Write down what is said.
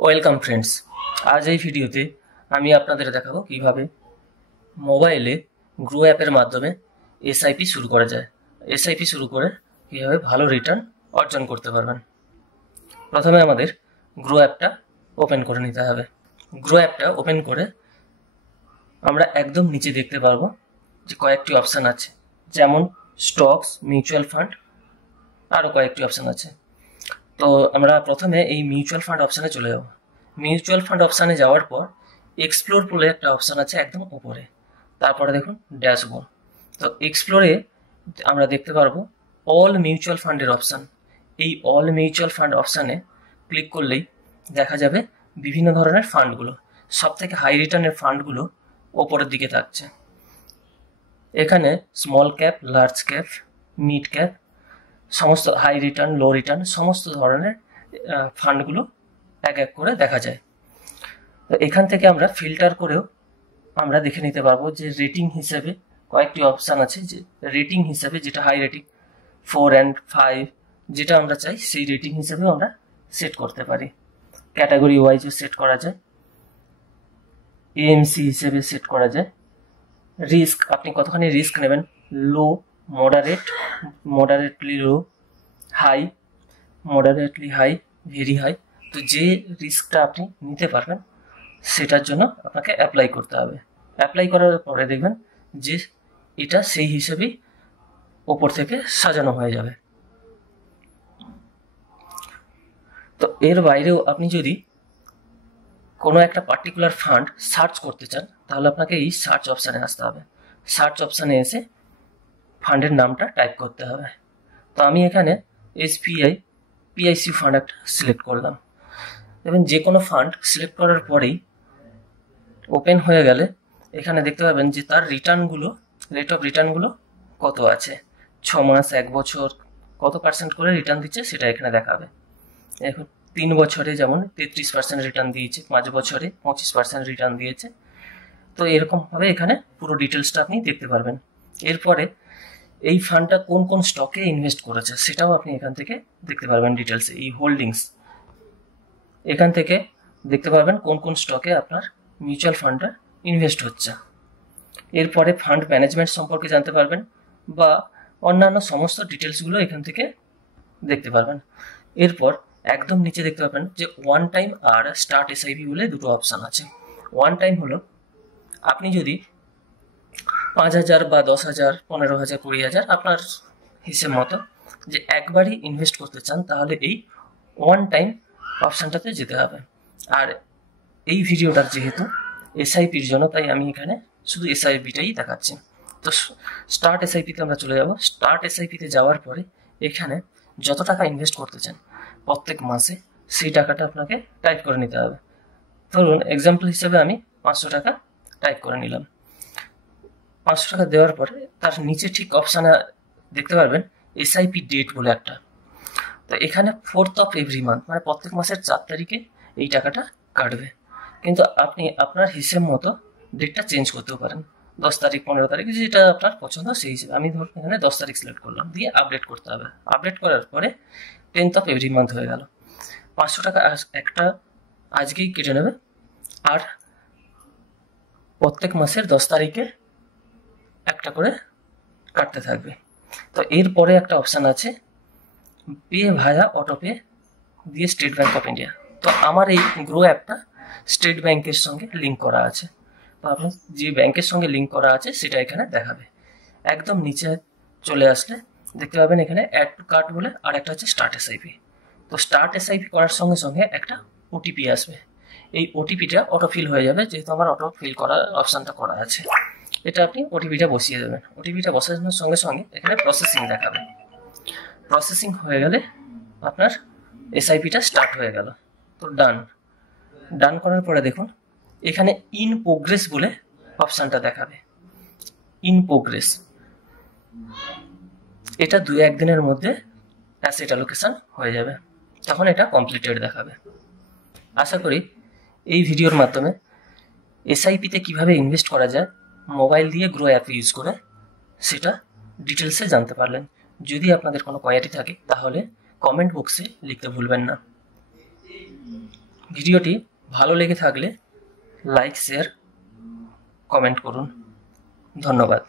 Welcome friends. আজ এই ভিডিওতে আমি আপনাদের দেখাবো কিভাবে মোবাইলে গ্রো অ্যাপের মাধ্যমে এসআইপি শুরু করা যায়। এসআইপি শুরু করে কিভাবে ভালো রিটার্ন অর্জন করতে পারবেন। প্রথমে আমাদের গ্রো অ্যাপটা ওপেন করে নিতে হবে। গ্রো অ্যাপটা ওপেন করে আমরা একদম নিচে দেখতে পারবো যে কয়েকটি অপশান আছে, যেমন স্টকস, মিউচুয়াল ফান্ড, আরও কয়েকটি অপশান আছে। তো আমরা প্রথমে এই মিউচুয়াল ফান্ড অপশানে চলে যাব। মিউচুয়াল ফান্ড অপশানে যাওয়ার পর এক্সপ্লোর বলে একটা অপশান আছে একদম উপরে, তারপরে দেখুন ড্যাশবোর্ড। তো এক্সপ্লোরে আমরা দেখতে পারবো অল মিউচুয়াল ফান্ডের অপশান। এই অল মিউচুয়াল ফান্ড অপশানে ক্লিক করলেই দেখা যাবে বিভিন্ন ধরনের ফান্ডগুলো, সব থেকে হাই রিটার্নের ফান্ডগুলো ওপরের দিকে থাকছে। এখানে small cap, large cap, mid cap, সমস্ত হাই রিটার্ন, লো রিটার্ন, সমস্ত ধরনের ফান্ডগুলো এক এক করে দেখা যায়। তো এখান থেকে আমরা ফিল্টার করেও আমরা দেখে নিতে পারবো যে রেটিং হিসেবে কয়েকটি অপশান আছে, যে রেটিং হিসেবে যেটা হাই রেটিং 4 and 5, যেটা আমরা চাই সেই রেটিং হিসেবেও আমরা সেট করতে পারি। ক্যাটাগরি ওয়াইজও সেট করা যায়, এএমসি হিসেবে সেট করা যায়। রিস্ক, আপনি কতখানি রিস্ক নেবেন, low, moderate, moderately low, high, moderately high, very high. তো যে রিস্কটা আপনি নিতে পারবেন সেটার জন্য আপনাকে অ্যাপ্লাই করতে হবে। অ্যাপ্লাই করার পরে দেখবেন যে এটা সেই হিসেবেই ওপর থেকে সাজানো হয়ে যাবে। তো এর বাইরেও আপনি যদি কোনো একটা পার্টিকুলার ফান্ড সার্চ করতে চান তাহলে আপনাকে এই সার্চ অপশানে আসতে হবে। সার্চ অপশানে এসে ফান্ডের নামটা টাইপ করতে হবে। তো আমি এখানে এসবিআই পিআইসি ফান্ড একটা সিলেক্ট করলাম। এবং যে কোনো ফান্ড সিলেক্ট করার পরেই ওপেন হয়ে গেলে এখানে দেখতে পাবেন যে তার রিটার্নগুলো, রেট অফ রিটার্নগুলো কত আছে, 6 মাস, 1 বছর, কত পার্সেন্ট করে রিটার্ন দিচ্ছে সেটা এখানে দেখাবে। এখন 3 বছরে যেমন 33% রিটার্ন দিয়েছে, 5 বছরে 25% রিটার্ন দিয়েছে। তো এরকমভাবে এখানে পুরো ডিটেলসটা আপনি দেখতে পারবেন। এরপরে এই ফান্ডটা কোন কোন স্টকে ইনভেস্ট করেছে সেটাও আপনি এখান থেকে দেখতে পারবেন ডিটেলসে। এই হোল্ডিংস এখান থেকে দেখতে পারবেন কোন কোন স্টকে আপনার মিউচুয়াল ফান্ডটা ইনভেস্ট হচ্ছে। এরপরে ফান্ড ম্যানেজমেন্ট সম্পর্কে জানতে পারবেন বা অন্যান্য সমস্ত ডিটেলসগুলো এখান থেকে দেখতে পারবেন। এরপর একদম নিচে দেখতে পাবেন যে ওয়ান টাইম আর স্টার্ট এসআইপি বলে দুটো অপশান আছে। ওয়ান টাইম হলো আপনি যদি 5,000 বা 10,000, 15,000, 20,000 আপনার হিসেব মতো যে একবারই ইনভেস্ট করতে চান তাহলে এই ওয়ান টাইম অপশানটাতে যেতে হবে। আর এই ভিডিওটার যেহেতু এসআইপির জন্য তাই আমি এখানে শুধু এসআইপিটাই দেখাচ্ছি। তো স্টার্ট এসআইপিতে আমরা চলে যাব। স্টার্ট এসআইপিতে যাওয়ার পরে এখানে যত টাকা ইনভেস্ট করতে চান প্রত্যেক মাসে সেই টাকাটা আপনাকে টাইপ করে নিতে হবে। ধরুন এক্সাম্পল হিসেবে আমি 500 টাকা টাইপ করে নিলাম। 500 টাকা দেওয়ার পরে তার নিচে ঠিক অপশানে দেখতে পারবেন এসআইপি ডেট বলে একটা। তো এখানে 4th of every month, মানে প্রত্যেক মাসের 4 তারিখে এই টাকাটা কাটবে। কিন্তু আপনি আপনার হিসেব মতো ডেটটা চেঞ্জ করতেও পারেন, 10 তারিখ, 15 তারিখ, যেটা আপনার পছন্দ সেই হিসেবে। আমি ধরুন এখানে 10 তারিখ সিলেক্ট করলাম, দিয়ে আপডেট করতে হবে। আপডেট করার পরে 10th of every month হয়ে গেল। 500 টাকা একটা আজকেই কেটে নেবে, আর প্রত্যেক মাসের 10 তারিখে একটা করে কাটতে থাকবে। তো এরপরে একটা অপশান আছে পে ভায়া অটোপে দিয়ে স্টেট ব্যাঙ্ক অফ ইন্ডিয়া। তো আমার এই গ্রো অ্যাপটা স্টেট ব্যাংকের সঙ্গে লিঙ্ক করা আছে। তো আপনার যে ব্যাংকের সঙ্গে লিঙ্ক করা আছে সেটা এখানে দেখাবে। একদম নিচে চলে আসলে দেখতে পাবেন এখানে অ্যাড টু কার্ট বলে আর একটা হচ্ছে স্টার্ট এসআইপি। তো স্টার্ট এসআইপি করার সঙ্গে সঙ্গে একটা ওটিপি আসবে। এই ওটিপিটা অটো ফিল হয়ে যাবে, যেহেতু আমার অটো ফিল করার অপশানটা করা আছে। এটা আপনি ওটিপিটা বসিয়ে দেবেন। ওটিপিটা বসানোর সঙ্গে সঙ্গে এখানে প্রসেসিং দেখাবে। প্রসেসিং হয়ে গেলে আপনার এসআইপিটা স্টার্ট হয়ে গেল। তো ডান করার পরে দেখুন এখানে ইন প্রোগ্রেস বলে অপশানটা দেখাবে। ইন প্রোগ্রেস এটা 2-1 দিনের মধ্যে অ্যাসেট অ্যালোকেশন হয়ে যাবে, তখন এটা কমপ্লিটেড দেখাবে। আশা করি এই ভিডিওর মাধ্যমে এসআইপিতে কিভাবে ইনভেস্ট করা যায় মোবাইল দিয়ে গ্রো অ্যাপ ইউজ করে সেটা ডিটেলসে জানতে পারলেন। যদি আপনাদের কোনো কোয়ারি থাকে তাহলে কমেন্ট বক্সে লিখতে ভুলবেন না। ভিডিওটি ভালো লেগে থাকলে লাইক, শেয়ার, কমেন্ট করুন। ধন্যবাদ।